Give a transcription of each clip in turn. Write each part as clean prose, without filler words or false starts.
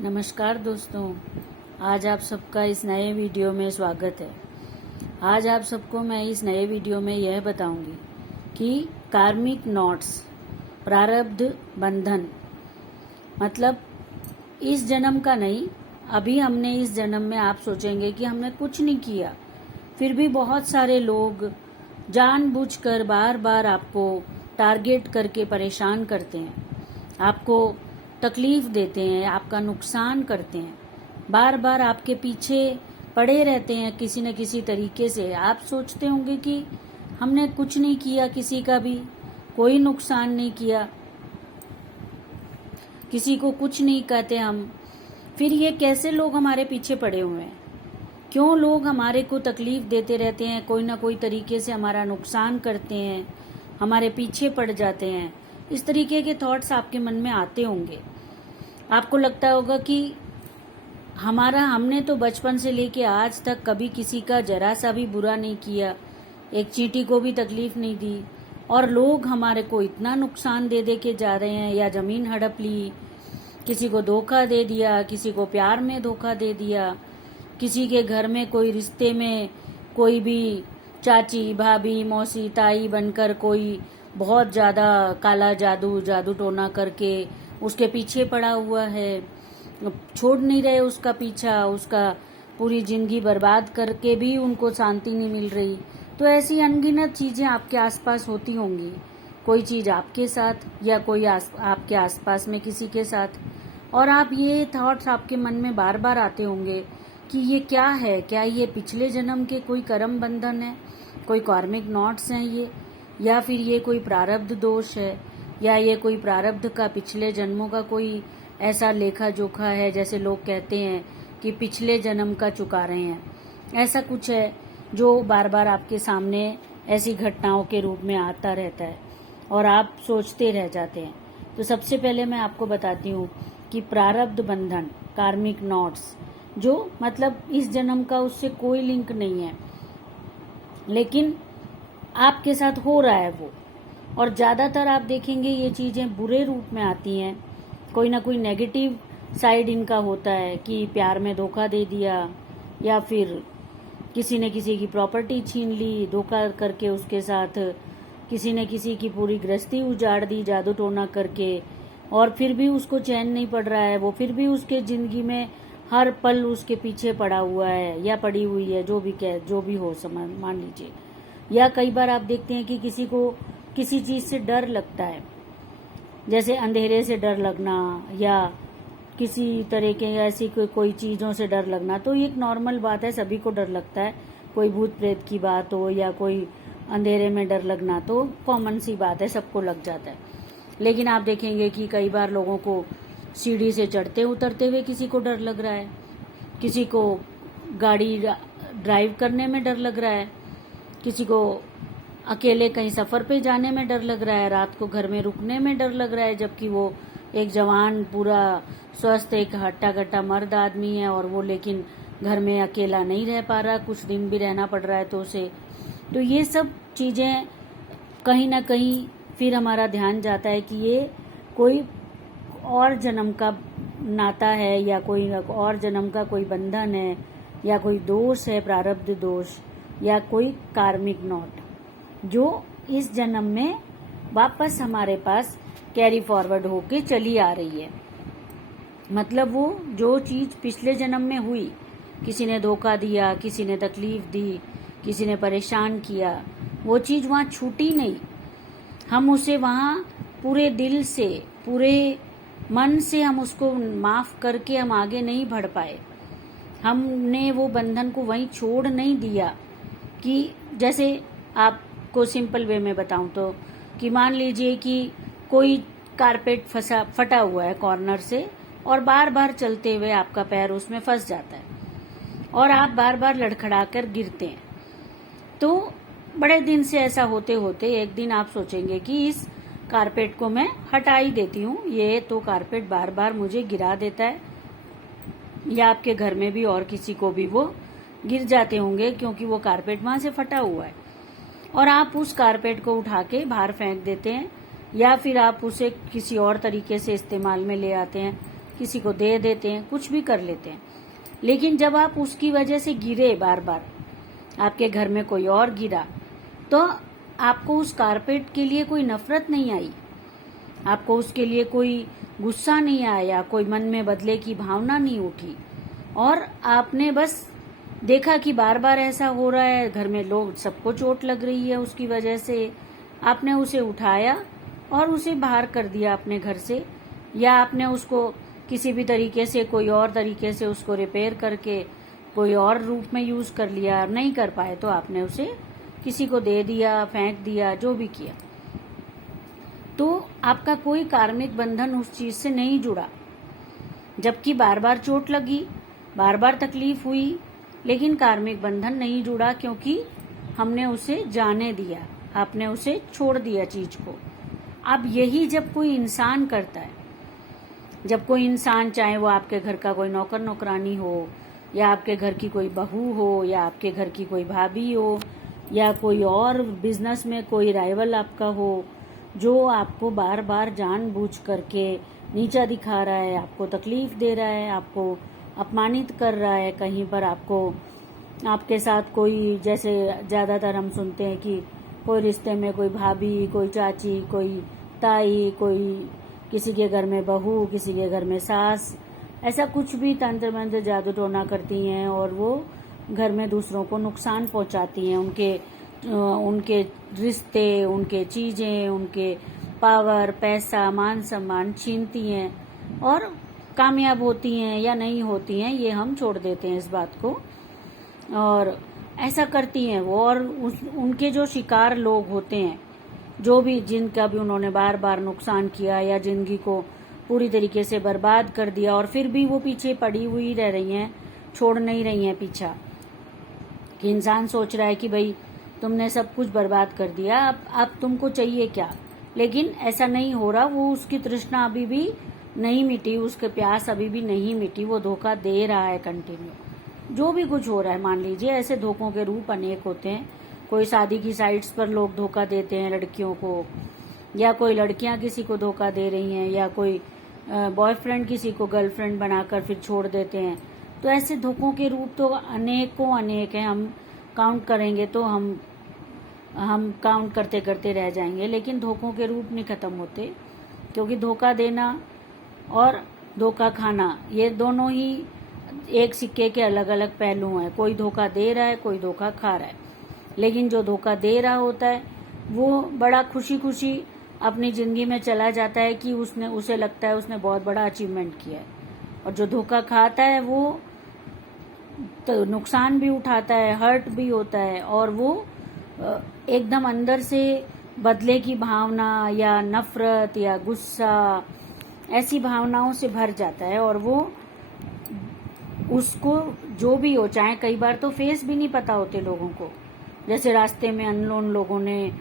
नमस्कार दोस्तों, आज आप सबका इस नए वीडियो में स्वागत है। आज आप सबको मैं इस नए वीडियो में यह बताऊंगी कि कार्मिक नॉट्स प्रारब्ध बंधन मतलब इस जन्म का नहीं, अभी हमने इस जन्म में आप सोचेंगे कि हमने कुछ नहीं किया, फिर भी बहुत सारे लोग जानबूझकर बार बार आपको टारगेट करके परेशान करते हैं, आपको तकलीफ देते हैं, आपका नुकसान करते हैं, बार बार आपके पीछे पड़े रहते हैं किसी न किसी तरीके से। आप सोचते होंगे कि हमने कुछ नहीं किया, किसी का भी कोई नुकसान नहीं किया, किसी को कुछ नहीं कहते हम, फिर ये कैसे लोग हमारे पीछे पड़े हुए हैं? क्यों लोग हमारे को तकलीफ देते रहते हैं, कोई ना कोई तरीके से हमारा नुकसान करते हैं, हमारे पीछे पड़ जाते हैं? इस तरीके के थॉट्स आपके मन में आते होंगे। आपको लगता होगा कि हमने तो बचपन से लेके आज तक कभी किसी का जरा सा भी बुरा नहीं किया, एक चींटी को भी तकलीफ नहीं दी, और लोग हमारे को इतना नुकसान दे दे के जा रहे हैं। या जमीन हड़प ली, किसी को धोखा दे दिया, किसी को प्यार में धोखा दे दिया, किसी के घर में कोई रिश्ते में कोई भी चाची भाभी मौसी ताई बनकर कोई बहुत ज़्यादा काला जादू टोना करके उसके पीछे पड़ा हुआ है, छोड़ नहीं रहे उसका पीछा, उसका पूरी जिंदगी बर्बाद करके भी उनको शांति नहीं मिल रही। तो ऐसी अनगिनत चीज़ें आपके आसपास होती होंगी, कोई चीज़ आपके साथ या कोई आपके आसपास में किसी के साथ, और आप ये थॉट्स आपके मन में बार बार आते होंगे कि ये क्या है, क्या ये पिछले जन्म के कोई कर्म बंधन है, कोई कार्मिक नॉट्स हैं ये, या फिर ये कोई प्रारब्ध दोष है, या ये कोई प्रारब्ध का पिछले जन्मों का कोई ऐसा लेखा जोखा है, जैसे लोग कहते हैं कि पिछले जन्म का चुका रहे हैं। ऐसा कुछ है जो बार बार आपके सामने ऐसी घटनाओं के रूप में आता रहता है और आप सोचते रह जाते हैं। तो सबसे पहले मैं आपको बताती हूँ कि प्रारब्ध बंधन कार्मिक नॉट्स जो मतलब इस जन्म का उससे कोई लिंक नहीं है, लेकिन आपके साथ हो रहा है वो, और ज़्यादातर आप देखेंगे ये चीज़ें बुरे रूप में आती हैं। कोई ना कोई नेगेटिव साइड इनका होता है कि प्यार में धोखा दे दिया, या फिर किसी ने किसी की प्रॉपर्टी छीन ली धोखा करके, उसके साथ किसी ने किसी की पूरी गृहस्थी उजाड़ दी जादू टोना करके, और फिर भी उसको चैन नहीं पड़ रहा है, वो फिर भी उसके ज़िंदगी में हर पल उसके पीछे पड़ा हुआ है या पड़ी हुई है, जो भी हो मान लीजिए। या कई बार आप देखते हैं कि किसी को किसी चीज़ से डर लगता है, जैसे अंधेरे से डर लगना या किसी तरह के ऐसी कोई चीज़ों से डर लगना। तो ये एक नॉर्मल बात है, सभी को डर लगता है, कोई भूत प्रेत की बात हो या कोई अंधेरे में डर लगना तो कॉमन सी बात है, सबको लग जाता है। लेकिन आप देखेंगे कि कई बार लोगों को सीढ़ी से चढ़ते उतरते हुए किसी को डर लग रहा है, किसी को गाड़ी ड्राइव करने में डर लग रहा है, किसी को अकेले कहीं सफ़र पे जाने में डर लग रहा है, रात को घर में रुकने में डर लग रहा है, जबकि वो एक जवान पूरा स्वस्थ एक हट्टा कट्टा मर्द आदमी है, और वो लेकिन घर में अकेला नहीं रह पा रहा, कुछ दिन भी रहना पड़ रहा है तो उसे। तो ये सब चीज़ें कहीं ना कहीं फिर हमारा ध्यान जाता है कि ये कोई और जन्म का नाता है, या कोई और जन्म का कोई बंधन है, या कोई दोष है, प्रारब्ध दोष, या कोई कार्मिक नॉट जो इस जन्म में वापस हमारे पास कैरी फॉरवर्ड होके चली आ रही है। मतलब वो जो चीज़ पिछले जन्म में हुई, किसी ने धोखा दिया, किसी ने तकलीफ दी, किसी ने परेशान किया, वो चीज़ वहाँ छूटी नहीं, हम उसे वहाँ पूरे दिल से पूरे मन से हम उसको माफ़ करके हम आगे नहीं बढ़ पाए। हमने वो बंधन को वहीं छोड़ नहीं दिया। कि जैसे आपको सिंपल वे में बताऊं तो कि मान लीजिए कि कोई कारपेट फटा हुआ है कॉर्नर से, और बार बार चलते हुए आपका पैर उसमें फंस जाता है और आप बार बार लड़खड़ा कर गिरते हैं। तो बड़े दिन से ऐसा होते होते एक दिन आप सोचेंगे कि इस कारपेट को मैं हटा ही देती हूँ, ये तो कारपेट बार बार मुझे गिरा देता है। या आपके घर में भी और किसी को भी वो गिर जाते होंगे क्योंकि वो कारपेट वहां से फटा हुआ है, और आप उस कारपेट को उठा के बाहर फेंक देते हैं, या फिर आप उसे किसी और तरीके से इस्तेमाल में ले आते हैं किसी को दे देते हैं, कुछ भी कर लेते हैं। लेकिन जब आप उसकी वजह से गिरे, बार बार आपके घर में कोई और गिरा, तो आपको उस कारपेट के लिए कोई नफरत नहीं आई, आपको उसके लिए कोई गुस्सा नहीं आया, कोई मन में बदले की भावना नहीं उठी, और आपने बस देखा कि बार बार ऐसा हो रहा है, घर में लोग सबको चोट लग रही है उसकी वजह से। आपने उसे उठाया और उसे बाहर कर दिया अपने घर से, या आपने उसको किसी भी तरीके से, कोई और तरीके से उसको रिपेयर करके कोई और रूप में यूज कर लिया। नहीं कर पाए तो आपने उसे किसी को दे दिया, फेंक दिया, जो भी किया। तो आपका कोई कार्मिक बंधन उस चीज से नहीं जुड़ा। जबकि बार बार चोट लगी, बार बार तकलीफ हुई, लेकिन कार्मिक बंधन नहीं जुड़ा, क्योंकि हमने उसे जाने दिया, आपने उसे छोड़ दिया चीज को। अब यही जब कोई इंसान करता है, जब कोई इंसान, चाहे वो आपके घर का कोई नौकर नौकरानी हो, या आपके घर की कोई बहू हो, या आपके घर की कोई भाभी हो, या कोई और बिजनेस में कोई राइवल आपका हो, जो आपको बार बार जानबूझ करके नीचा दिखा रहा है, आपको तकलीफ दे रहा है, आपको अपमानित कर रहा है, कहीं पर आपको, आपके साथ कोई, जैसे ज्यादातर हम सुनते हैं कि कोई रिश्ते में कोई भाभी, कोई चाची, कोई ताई, कोई किसी के घर में बहू, किसी के घर में सास, ऐसा कुछ भी तंत्र मंत्र जादू टोना करती हैं, और वो घर में दूसरों को नुकसान पहुंचाती हैं, उनके रिश्ते, उनके चीजें, उनके पावर, पैसा, मान सम्मान छीनती हैं, और कामयाब होती हैं या नहीं होती हैं ये हम छोड़ देते हैं इस बात को, और ऐसा करती हैं वो। और उनके जो शिकार लोग होते हैं, जो भी, जिनका भी उन्होंने बार बार नुकसान किया या जिंदगी को पूरी तरीके से बर्बाद कर दिया, और फिर भी वो पीछे पड़ी हुई रह रही हैं, छोड़ नहीं रही हैं पीछा। कि इंसान सोच रहा है कि भाई तुमने सब कुछ बर्बाद कर दिया, अब तुमको चाहिए क्या, लेकिन ऐसा नहीं हो रहा। वो, उसकी तृष्णा अभी भी नहीं मिटी, उसके प्यास अभी भी नहीं मिटी, वो धोखा दे रहा है कंटिन्यू। जो भी कुछ हो रहा है, मान लीजिए ऐसे धोखों के रूप अनेक होते हैं। कोई शादी की साइट्स पर लोग धोखा देते हैं लड़कियों को, या कोई लड़कियां किसी को धोखा दे रही हैं, या कोई बॉयफ्रेंड किसी को गर्लफ्रेंड बनाकर फिर छोड़ देते हैं। तो ऐसे धोखों के रूप तो अनेकों अनेक हैं, हम काउंट करेंगे तो हम काउंट करते करते रह जाएंगे, लेकिन धोखों के रूप नहीं खत्म होते। क्योंकि धोखा देना और धोखा खाना, ये दोनों ही एक सिक्के के अलग अलग पहलू हैं। कोई धोखा दे रहा है, कोई धोखा खा रहा है, लेकिन जो धोखा दे रहा होता है वो बड़ा खुशी खुशी अपनी जिंदगी में चला जाता है कि उसे लगता है उसने बहुत बड़ा अचीवमेंट किया है। और जो धोखा खाता है वो तो नुकसान भी उठाता है, हर्ट भी होता है, और वो एकदम अंदर से बदले की भावना या नफरत या गुस्सा, ऐसी भावनाओं से भर जाता है। और वो उसको जो भी हो, चाहे कई बार तो फेस भी नहीं पता होते लोगों को, जैसे रास्ते में अननोन लोगों ने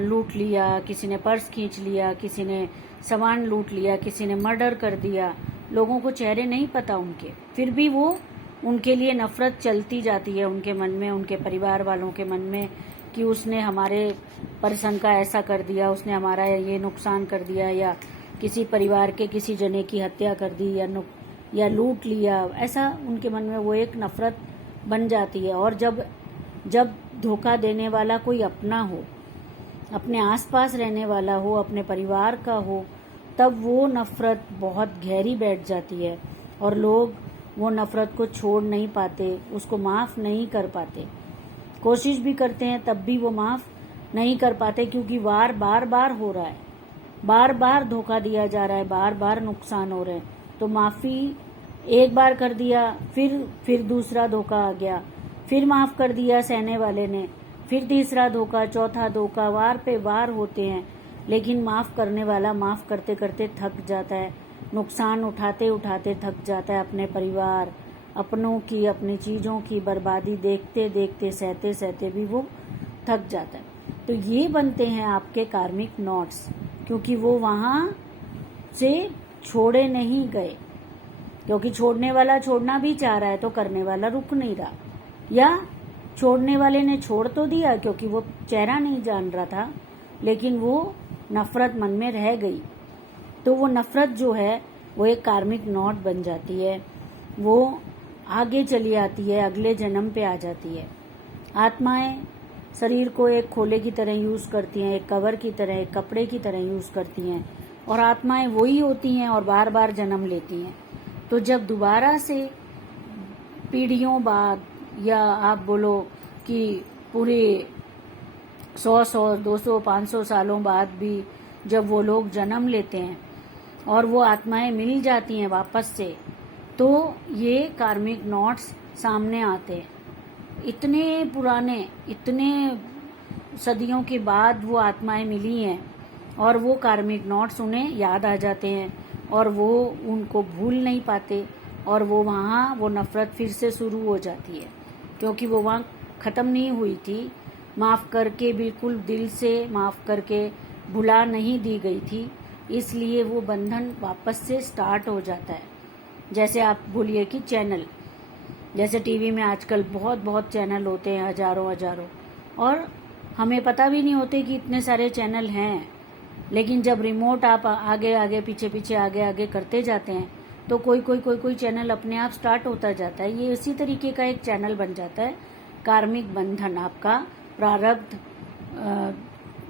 लूट लिया, किसी ने पर्स खींच लिया, किसी ने सामान लूट लिया, किसी ने मर्डर कर दिया, लोगों को चेहरे नहीं पता उनके, फिर भी वो, उनके लिए नफरत चलती जाती है उनके मन में, उनके परिवार वालों के मन में, कि उसने हमारे पर्सन का ऐसा कर दिया, उसने हमारा ये नुकसान कर दिया, या किसी परिवार के किसी जने की हत्या कर दी, या लूट लिया। ऐसा उनके मन में वो एक नफरत बन जाती है। और जब धोखा देने वाला कोई अपना हो, अपने आसपास रहने वाला हो, अपने परिवार का हो, तब वो नफरत बहुत गहरी बैठ जाती है, और लोग वो नफरत को छोड़ नहीं पाते, उसको माफ नहीं कर पाते। कोशिश भी करते हैं तब भी वो माफ नहीं कर पाते, क्योंकि बार बार हो रहा है, बार बार धोखा दिया जा रहा है, बार बार नुकसान हो रहे हैं। तो माफी एक बार कर दिया, फिर दूसरा धोखा आ गया, फिर माफ कर दिया सहने वाले ने, फिर तीसरा धोखा, चौथा धोखा, वार पे वार होते हैं। लेकिन माफ करने वाला माफ करते करते थक जाता है, नुकसान उठाते उठाते थक जाता है, अपने परिवार, अपनों की, अपनी चीजों की बर्बादी देखते देखते, सहते सहते भी वो थक जाता है। तो ये बनते हैं आपके कार्मिक नॉट्स, क्योंकि वो वहां से छोड़े नहीं गए। क्योंकि छोड़ने वाला छोड़ना भी चाह रहा है तो करने वाला रुक नहीं रहा, या छोड़ने वाले ने छोड़ तो दिया क्योंकि वो चेहरा नहीं जान रहा था, लेकिन वो नफरत मन में रह गई। तो वो नफरत जो है वो एक कार्मिक नॉट बन जाती है, वो आगे चली आती है, अगले जन्म पे आ जाती है। आत्माएं शरीर को एक खोले की तरह यूज करती हैं, एक कवर की तरह, एक कपड़े की तरह यूज करती हैं, और आत्माएं वही होती हैं और बार बार जन्म लेती हैं। तो जब दोबारा से पीढ़ियों बाद, या आप बोलो कि पूरे 100, 200, 500 सालों बाद भी जब वो लोग जन्म लेते हैं और वो आत्माएं मिल जाती हैं वापस से, तो ये कार्मिक नॉट्स सामने आते हैं। इतने पुराने, इतने सदियों के बाद वो आत्माएं मिली हैं और वो कार्मिक नॉट्स उन्हें याद आ जाते हैं और वो उनको भूल नहीं पाते, और वो वहाँ वो नफरत फिर से शुरू हो जाती है, क्योंकि वो वहाँ ख़त्म नहीं हुई थी। माफ़ करके, बिल्कुल दिल से माफ़ करके भुला नहीं दी गई थी, इसलिए वो बंधन वापस से स्टार्ट हो जाता है। जैसे आप बोलिए कि चैनल, जैसे टीवी में आजकल बहुत बहुत चैनल होते हैं, हजारों हजारों, और हमें पता भी नहीं होते कि इतने सारे चैनल हैं, लेकिन जब रिमोट आप आगे आगे पीछे पीछे आगे आगे करते जाते हैं तो कोई चैनल अपने आप स्टार्ट होता जाता है। ये इसी तरीके का एक चैनल बन जाता है। कार्मिक बंधन आपका प्रारब्ध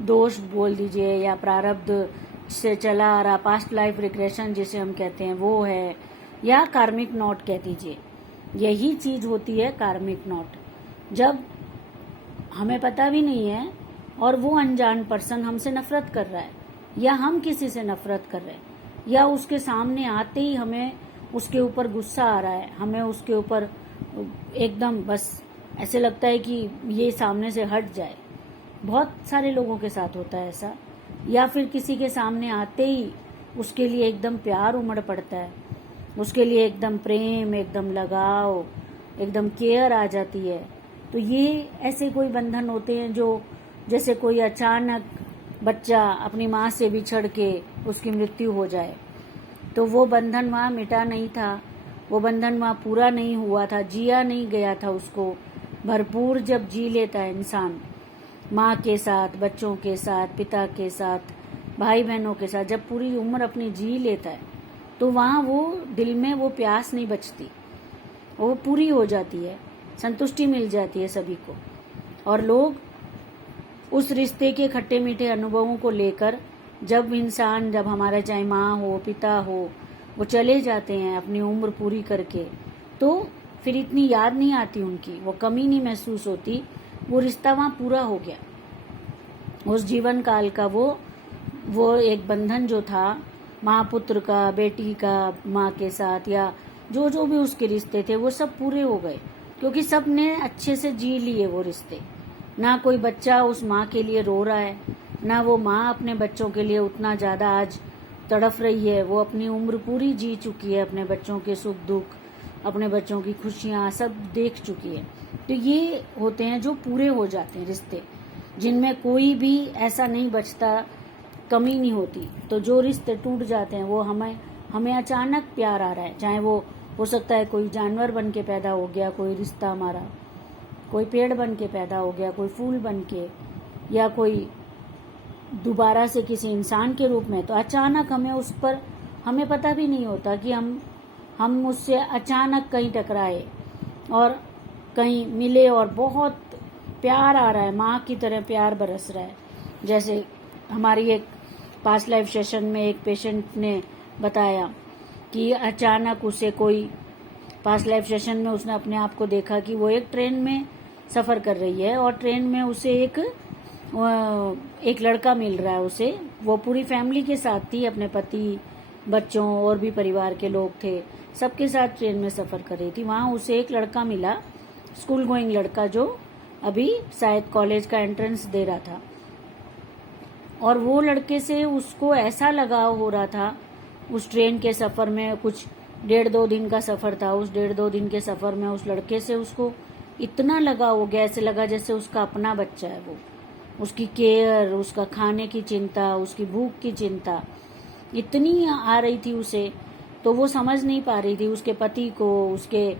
दोष बोल दीजिए, या प्रारब्ध से चला आ रहा पास्ट लाइफ रिग्रेशन जिसे हम कहते हैं वो है, या कार्मिक नॉट कह दीजिए। यही चीज होती है कार्मिक नॉट। जब हमें पता भी नहीं है और वो अनजान पर्सन हमसे नफरत कर रहा है, या हम किसी से नफरत कर रहे हैं, या उसके सामने आते ही हमें उसके ऊपर गुस्सा आ रहा है, हमें उसके ऊपर एकदम बस ऐसे लगता है कि ये सामने से हट जाए। बहुत सारे लोगों के साथ होता है ऐसा। या फिर किसी के सामने आते ही उसके लिए एकदम प्यार उमड़ पड़ता है, उसके लिए एकदम प्रेम, एकदम लगाव, एकदम केयर आ जाती है। तो ये ऐसे कोई बंधन होते हैं जो, जैसे कोई अचानक बच्चा अपनी माँ से बिछड़ के उसकी मृत्यु हो जाए, तो वो बंधन वहाँ मिटा नहीं था, वो बंधन वहाँ पूरा नहीं हुआ था, जिया नहीं गया था उसको। भरपूर जब जी लेता है इंसान, माँ के साथ, बच्चों के साथ, पिता के साथ, भाई बहनों के साथ, जब पूरी उम्र अपनी जी लेता है, तो वहाँ वो दिल में वो प्यास नहीं बचती, वो पूरी हो जाती है, संतुष्टि मिल जाती है सभी को। और लोग उस रिश्ते के खट्टे मीठे अनुभवों को लेकर, जब इंसान, जब हमारा चाहे माँ हो, पिता हो, वो चले जाते हैं अपनी उम्र पूरी करके, तो फिर इतनी याद नहीं आती उनकी, वो कमी नहीं महसूस होती, वो रिश्ता वहाँ पूरा हो गया। उस जीवन काल का वो एक बंधन जो था माँ पुत्र का, बेटी का माँ के साथ, या जो भी उसके रिश्ते थे, वो सब पूरे हो गए, क्योंकि सब ने अच्छे से जी लिए वो रिश्ते। ना कोई बच्चा उस माँ के लिए रो रहा है, ना वो माँ अपने बच्चों के लिए उतना ज़्यादा आज तड़फ रही है। वो अपनी उम्र पूरी जी चुकी है, अपने बच्चों के सुख दुख, अपने बच्चों की खुशियाँ सब देख चुकी है। तो ये होते हैं जो पूरे हो जाते हैं रिश्ते, जिनमें कोई भी ऐसा नहीं बचता, कमी नहीं होती। तो जो रिश्ते टूट जाते हैं वो हमें अचानक प्यार आ रहा है, चाहे वो हो सकता है कोई जानवर बन के पैदा हो गया, कोई रिश्ता हमारा, कोई पेड़ बन के पैदा हो गया, कोई फूल बन के, या कोई दोबारा से किसी इंसान के रूप में। तो अचानक हमें उस पर, हमें पता भी नहीं होता कि हम उससे अचानक कहीं टकराए और कहीं मिले और बहुत प्यार आ रहा है, माँ की तरह प्यार बरस रहा है। जैसे हमारी एक पास्ट लाइफ सेशन में एक पेशेंट ने बताया कि अचानक उसे कोई, पास्ट लाइफ सेशन में उसने अपने आप को देखा कि वो एक ट्रेन में सफ़र कर रही है और ट्रेन में उसे एक लड़का मिल रहा है उसे। वो पूरी फैमिली के साथ थी, अपने पति, बच्चों और भी परिवार के लोग थे, सबके साथ ट्रेन में सफ़र कर रही थी। वहाँ उसे एक लड़का मिला, स्कूल गोइंग लड़का, जो अभी शायद कॉलेज का एंट्रेंस दे रहा था। और वो लड़के से उसको ऐसा लगाव हो रहा था उस ट्रेन के सफ़र में, कुछ 1.5-2 दिन का सफ़र था। उस 1.5-2 दिन के सफ़र में उस लड़के से उसको इतना लगाव हो गया, ऐसे लगा जैसे उसका अपना बच्चा है। वो उसकी केयर, उसका खाने की चिंता, उसकी भूख की चिंता इतनी आ रही थी उसे, तो वो समझ नहीं पा रही थी। उसके पति को, उसके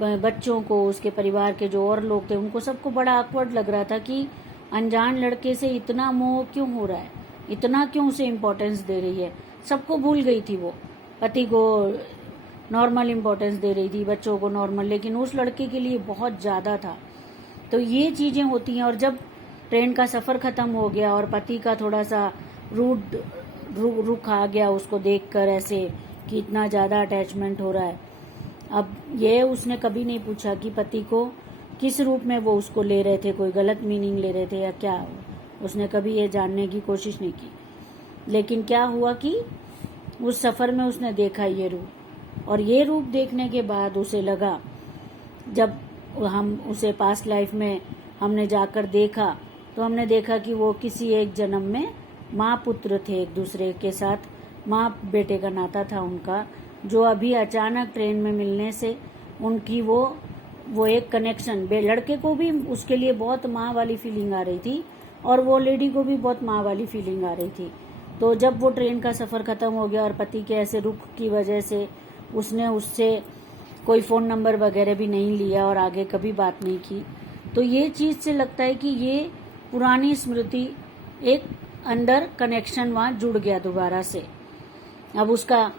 बच्चों को, उसके परिवार के जो और लोग थे, उनको सबको बड़ा ऑकवर्ड लग रहा था कि अनजान लड़के से इतना मोह क्यों हो रहा है, इतना क्यों उसे इम्पोर्टेंस दे रही है। सबको भूल गई थी वो, पति को नॉर्मल इम्पोर्टेंस दे रही थी, बच्चों को नॉर्मल, लेकिन उस लड़के के लिए बहुत ज़्यादा था। तो ये चीज़ें होती हैं। और जब ट्रेन का सफ़र ख़त्म हो गया और पति का थोड़ा सा रुख आ गया उसको देखकर ऐसे कि इतना ज़्यादा अटैचमेंट हो रहा है। अब ये उसने कभी नहीं पूछा कि पति को किस रूप में वो उसको ले रहे थे, कोई गलत मीनिंग ले रहे थे या क्या, उसने कभी ये जानने की कोशिश नहीं की। लेकिन क्या हुआ कि उस सफ़र में उसने देखा ये रूप, और ये रूप देखने के बाद उसे लगा, जब हम उसे पास्ट लाइफ में हमने जाकर देखा तो हमने देखा कि वो किसी एक जन्म में माँ पुत्र थे, एक दूसरे के साथ माँ बेटे का नाता था उनका, जो अभी अचानक ट्रेन में मिलने से उनकी वो एक कनेक्शन, लड़के को भी उसके लिए बहुत माँ वाली फीलिंग आ रही थी और वो लेडी को भी बहुत माँ वाली फीलिंग आ रही थी। तो जब वो ट्रेन का सफ़र ख़त्म हो गया और पति के ऐसे रुख की वजह से उसने उससे कोई फ़ोन नंबर वगैरह भी नहीं लिया और आगे कभी बात नहीं की, तो ये चीज़ से लगता है कि ये पुरानी स्मृति, एक अंदर कनेक्शन वहाँ जुड़ गया दोबारा से। अब उसका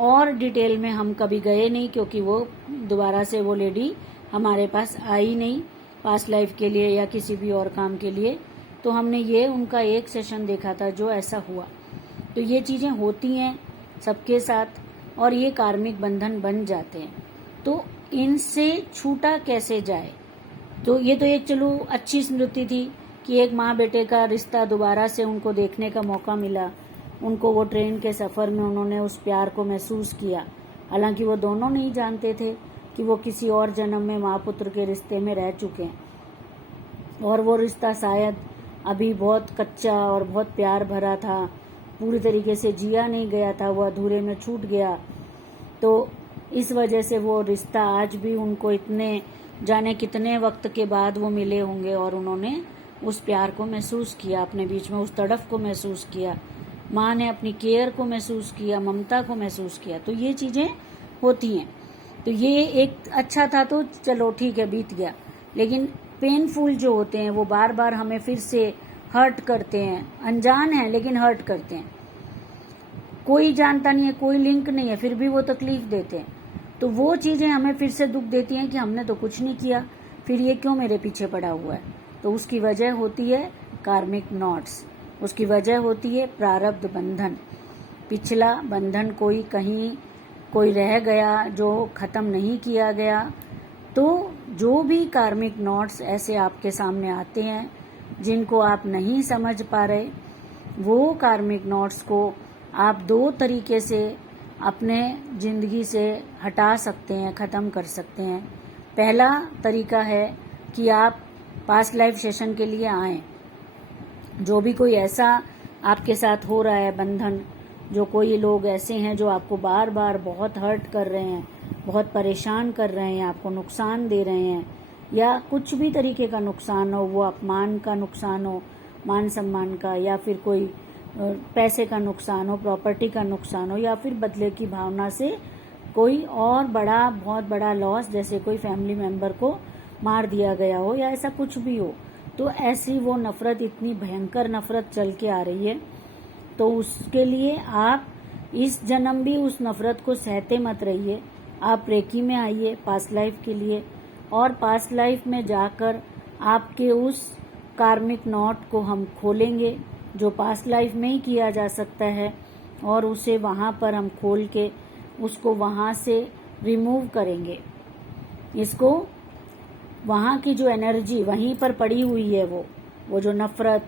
और डिटेल में हम कभी गए नहीं, क्योंकि वो दोबारा से वो लेडी हमारे पास आई नहीं पास्ट लाइफ के लिए या किसी भी और काम के लिए। तो हमने ये उनका एक सेशन देखा था जो ऐसा हुआ। तो ये चीज़ें होती हैं सबके साथ और ये कार्मिक बंधन बन जाते हैं। तो इनसे छूटा कैसे जाए? तो ये तो एक चलो अच्छी स्मृति थी कि एक माँ बेटे का रिश्ता दोबारा से उनको देखने का मौका मिला, उनको वो ट्रेन के सफ़र में उन्होंने उस प्यार को महसूस किया। हालांकि वो दोनों नहीं जानते थे कि वो किसी और जन्म में माँ पुत्र के रिश्ते में रह चुके हैं और वो रिश्ता शायद अभी बहुत कच्चा और बहुत प्यार भरा था, पूरी तरीके से जिया नहीं गया था, वो अधूरे में छूट गया। तो इस वजह से वो रिश्ता आज भी उनको इतने जाने कितने वक्त के बाद वो मिले होंगे और उन्होंने उस प्यार को महसूस किया, अपने बीच में उस तड़फ को महसूस किया, माँ ने अपनी केयर को महसूस किया, ममता को महसूस किया। तो ये चीज़ें होती हैं। तो ये एक अच्छा था तो चलो ठीक है, बीत गया। लेकिन पेनफुल जो होते हैं वो बार बार हमें फिर से हर्ट करते हैं, अनजान है लेकिन हर्ट करते हैं। कोई जानता नहीं है, कोई लिंक नहीं है, फिर भी वो तकलीफ देते हैं। तो वो चीज़ें हमें फिर से दुख देती हैं कि हमने तो कुछ नहीं किया, फिर ये क्यों मेरे पीछे पड़ा हुआ है। तो उसकी वजह होती है कार्मिक नॉट्स, उसकी वजह होती है प्रारब्ध बंधन, पिछला बंधन कोई कहीं कोई रह गया जो ख़त्म नहीं किया गया। तो जो भी कार्मिक नॉट्स ऐसे आपके सामने आते हैं जिनको आप नहीं समझ पा रहे, वो कार्मिक नॉट्स को आप दो तरीके से अपने ज़िंदगी से हटा सकते हैं, ख़त्म कर सकते हैं। पहला तरीका है कि आप पास्ट लाइफ सेशन के लिए आएँ। जो भी कोई ऐसा आपके साथ हो रहा है बंधन, जो कोई लोग ऐसे हैं जो आपको बार बार बहुत हर्ट कर रहे हैं, बहुत परेशान कर रहे हैं, आपको नुकसान दे रहे हैं, या कुछ भी तरीके का नुकसान हो, वो अपमान का नुकसान हो, मान सम्मान का, या फिर कोई पैसे का नुकसान हो, प्रॉपर्टी का नुकसान हो, या फिर बदले की भावना से कोई और बहुत बड़ा लॉस, जैसे कोई फैमिली मेंबर को मार दिया गया हो या ऐसा कुछ भी हो। तो ऐसी वो नफ़रत, इतनी भयंकर नफ़रत चल के आ रही है। तो उसके लिए आप इस जन्म भी उस नफ़रत को सहते मत रहिए। आप रेकी में आइए पास्ट लाइफ के लिए, और पास्ट लाइफ में जाकर आपके उस कार्मिक नॉट को हम खोलेंगे जो पास्ट लाइफ में ही किया जा सकता है, और उसे वहाँ पर हम खोल के उसको वहाँ से रिमूव करेंगे। इसको वहाँ की जो एनर्जी वहीं पर पड़ी हुई है, वो जो नफ़रत,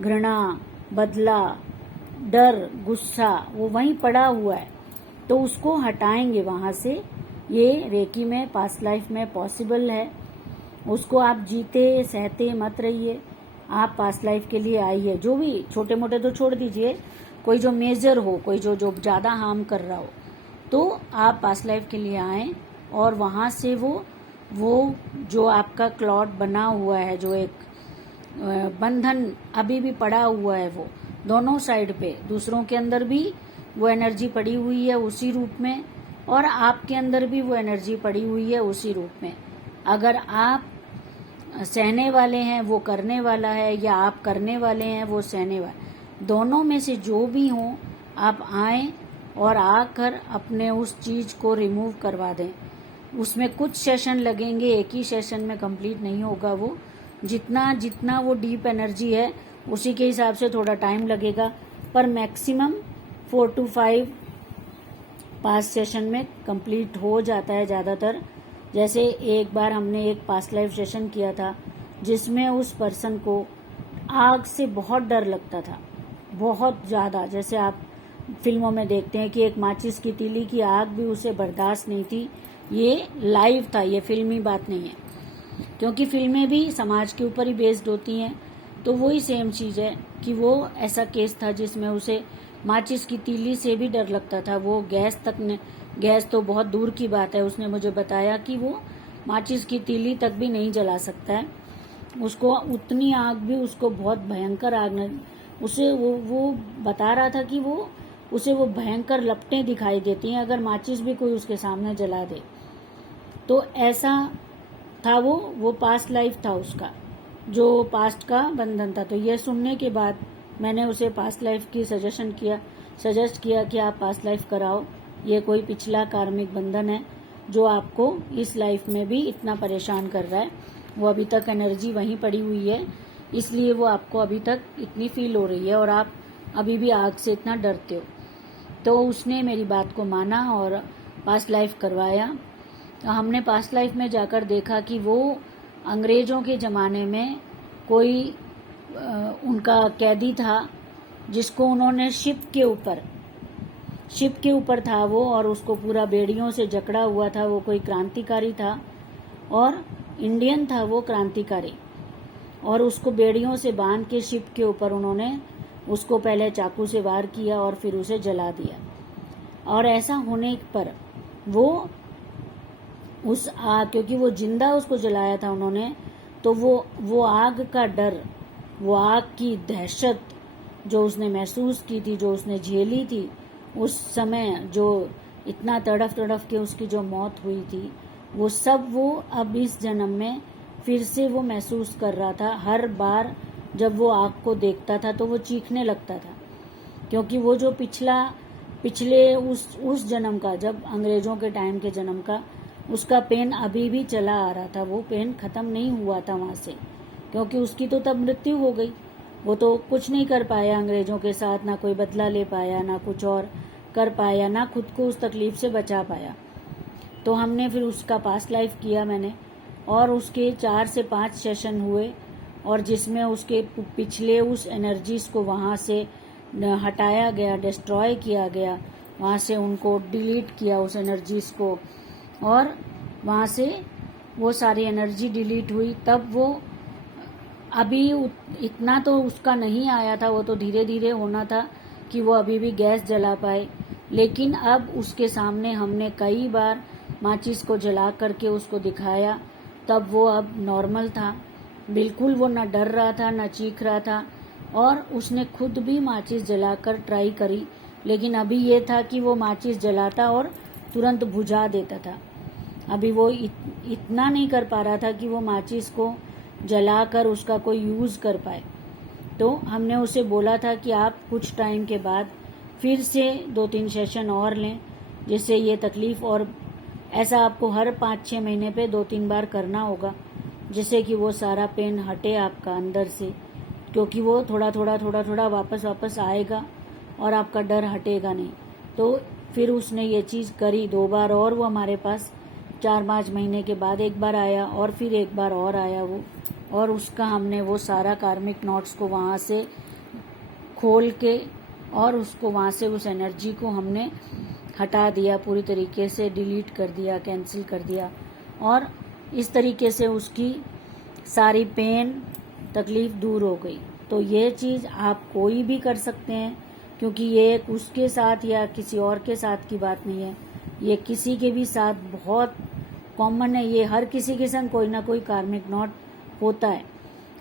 घृणा, बदला, डर, गुस्सा, वो वहीं पड़ा हुआ है, तो उसको हटाएंगे वहाँ से। ये रेकी में पास्ट लाइफ में पॉसिबल है। उसको आप जीते सहते मत रहिए, आप पास्ट लाइफ के लिए आइए। जो भी छोटे मोटे तो छोड़ दीजिए, कोई जो मेजर हो, कोई जो ज़्यादा हार्म कर रहा हो, तो आप पास्ट लाइफ के लिए आएँ और वहाँ से वो जो आपका क्लॉट बना हुआ है, जो एक बंधन अभी भी पड़ा हुआ है, वो दोनों साइड पे, दूसरों के अंदर भी वो एनर्जी पड़ी हुई है उसी रूप में, और आपके अंदर भी वो एनर्जी पड़ी हुई है उसी रूप में। अगर आप सहने वाले हैं वो करने वाला है, या आप करने वाले हैं वो सहने वाला, दोनों में से जो भी हों, आप आएँ और आकर अपने उस चीज को रिमूव करवा दें। उसमें कुछ सेशन लगेंगे, एक ही सेशन में कंप्लीट नहीं होगा वो। जितना जितना वो डीप एनर्जी है उसी के हिसाब से थोड़ा टाइम लगेगा, पर मैक्सिमम 4 to 5 पास्ट सेशन में कंप्लीट हो जाता है ज़्यादातर। जैसे एक बार हमने एक पास्ट लाइफ सेशन किया था जिसमें उस पर्सन को आग से बहुत डर लगता था, बहुत ज़्यादा। जैसे आप फिल्मों में देखते हैं कि एक माचिस की तीली की आग भी उसे बर्दाश्त नहीं थी। ये लाइव था, ये फिल्मी बात नहीं है, क्योंकि फिल्में भी समाज के ऊपर ही बेस्ड होती हैं। तो वही सेम चीज़ है कि वो ऐसा केस था जिसमें उसे माचिस की तीली से भी डर लगता था। वो गैस तो बहुत दूर की बात है, उसने मुझे बताया कि वो माचिस की तीली तक भी नहीं जला सकता है। उसको उतनी आग भी, उसको बहुत भयंकर आग उसे वो बता रहा था कि उसे वो भयंकर लपटें दिखाई देती हैं अगर माचिस भी कोई उसके सामने जला दे। तो ऐसा था वो पास्ट लाइफ था उसका, जो पास्ट का बंधन था। तो ये सुनने के बाद मैंने उसे पास्ट लाइफ की सजेस्ट किया कि आप पास्ट लाइफ कराओ। ये कोई पिछला कार्मिक बंधन है जो आपको इस लाइफ में भी इतना परेशान कर रहा है। वो अभी तक एनर्जी वहीं पड़ी हुई है, इसलिए वो आपको अभी तक इतनी फील हो रही है और आप अभी भी आग से इतना डरते हो। तो उसने मेरी बात को माना और पास्ट लाइफ करवाया। तो हमने पास्ट लाइफ में जाकर देखा कि वो अंग्रेजों के ज़माने में कोई उनका कैदी था जिसको उन्होंने शिप के ऊपर था वो, और उसको पूरा बेड़ियों से जकड़ा हुआ था। वो कोई क्रांतिकारी था और इंडियन था वो क्रांतिकारी, और उसको बेड़ियों से बांध के शिप के ऊपर उन्होंने उसको पहले चाकू से वार किया और फिर उसे जला दिया। और ऐसा होने पर वो उस आग, क्योंकि वो जिंदा उसको जलाया था उन्होंने, तो वो आग का डर, वो आग की दहशत जो उसने महसूस की थी, जो उसने झेली थी उस समय, जो इतना तड़फ के उसकी जो मौत हुई थी, वो सब वो अब इस जन्म में फिर से वो महसूस कर रहा था। हर बार जब वो आग को देखता था तो वो चीखने लगता था, क्योंकि वो जो पिछले उस जन्म का, जब अंग्रेजों के टाइम के जन्म का, उसका पेन अभी भी चला आ रहा था। वो पेन खत्म नहीं हुआ था वहां से, क्योंकि उसकी तो तब मृत्यु हो गई। वो तो कुछ नहीं कर पाया अंग्रेजों के साथ, ना कोई बदला ले पाया, ना कुछ और कर पाया, ना खुद को उस तकलीफ से बचा पाया। तो हमने फिर उसका पास्ट लाइफ किया मैंने, और उसके 4 से 5 सेशन हुए, और जिसमें उसके पिछले उस एनर्जीज को वहाँ से हटाया गया, डिस्ट्रॉय किया गया, वहाँ से उनको डिलीट किया उस एनर्जीज को, और वहाँ से वो सारी एनर्जी डिलीट हुई। तब वो अभी इतना तो उसका नहीं आया था, वो तो धीरे धीरे होना था कि वो अभी भी गैस जला पाए। लेकिन अब उसके सामने हमने कई बार माचिस को जला करके उसको दिखाया, तब वो अब नॉर्मल था बिल्कुल। वो न डर रहा था, न चीख रहा था, और उसने खुद भी माचिस जलाकर ट्राई करी। लेकिन अभी ये था कि वो माचिस जलाता और तुरंत बुझा देता था। अभी वो इतना नहीं कर पा रहा था कि वो माचिस को जलाकर उसका कोई यूज़ कर पाए। तो हमने उसे बोला था कि आप कुछ टाइम के बाद फिर से 2-3 सेशन और लें, जिससे ये तकलीफ, और ऐसा आपको हर 5-6 महीने पे 2-3 बार करना होगा, जिससे कि वो सारा पेन हटे आपका अंदर से, क्योंकि वो थोड़ा थोड़ा वापस आएगा और आपका डर हटेगा नहीं। तो फिर उसने ये चीज़ करी 2 बार, और वो हमारे पास 4-5 महीने के बाद एक बार आया, और फिर एक बार और आया वो, और उसका हमने वो सारा कार्मिक नॉट्स को वहाँ से खोल के, और उसको वहाँ से उस एनर्जी को हमने हटा दिया, पूरी तरीके से डिलीट कर दिया, कैंसिल कर दिया, और इस तरीके से उसकी सारी पेन तकलीफ दूर हो गई। तो ये चीज़ आप कोई भी कर सकते हैं, क्योंकि ये उसके साथ या किसी और के साथ की बात नहीं है, ये किसी के भी साथ बहुत कॉमन है। ये हर किसी के संग कोई ना कोई कार्मिक नॉट होता है।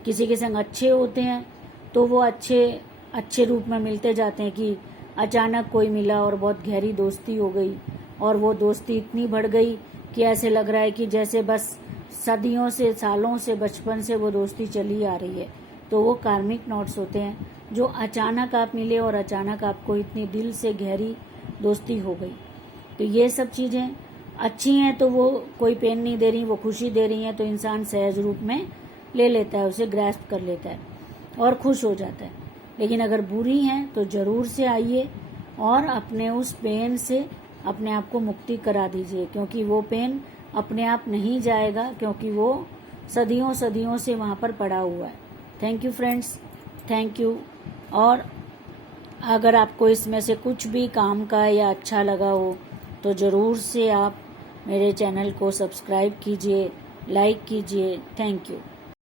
किसी के संग अच्छे होते हैं तो वो अच्छे रूप में मिलते जाते हैं कि अचानक कोई मिला और बहुत गहरी दोस्ती हो गई, और वो दोस्ती इतनी बढ़ गई कि ऐसे लग रहा है कि जैसे बस सदियों से, सालों से, बचपन से वो दोस्ती चली आ रही है। तो वो कार्मिक नॉट्स होते हैं जो अचानक आप मिले और अचानक आपको इतनी दिल से गहरी दोस्ती हो गई। तो ये सब चीज़ें अच्छी हैं तो वो कोई पेन नहीं दे रही, वो खुशी दे रही हैं, तो इंसान सहज रूप में ले लेता है, उसे ग्रैस्प कर लेता है और खुश हो जाता है। लेकिन अगर बुरी हैं तो ज़रूर से आइए और अपने उस पेन से अपने आप को मुक्ति करा दीजिए, क्योंकि वो पेन अपने आप नहीं जाएगा, क्योंकि वो सदियों सदियों से वहाँ पर पड़ा हुआ है। Thank you friends, thank you. और अगर आपको इसमें से कुछ भी काम का या अच्छा लगा हो तो ज़रूर से आप मेरे चैनल को सब्सक्राइब कीजिए, लाइक कीजिए। Thank you.